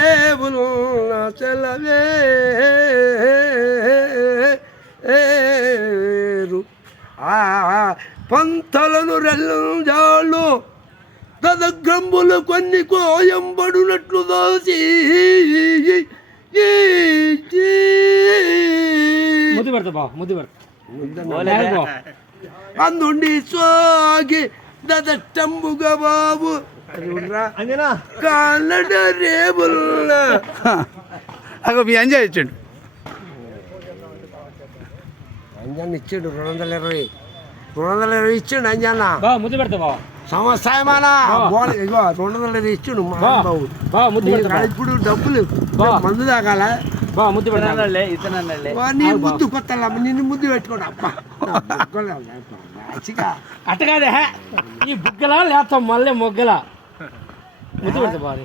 రేవులు సెలవేరు పంతలను రెల్లంజాళ్ళు తదగ్రంబులు కొన్ని కోయంబడునట్లు దోసి అందుండి సోగి దదట్టంబుగా బాబు కాళ్ళ రేబుల్ అగో మీ అంజా ఇచ్చాడు అంజాన్ని ఇచ్చాడు 220 ఇచ్చాడు అంజాన్న ముద్దు పెడతా బావ సంవత్సరమానా ఇగో 220 ఇచ్చాడు ఇప్పుడు డబ్బులు మందు తాగాల ముద్దు పెడతా నీ ముద్దు కొత్త నిన్ను ముద్దు పెట్టుకోండి అబ్బా అట్టగాదే ఈ బుగ్గలా లేస్తాం మళ్ళీ మొగ్గలా ముద్దు పెడతా బావ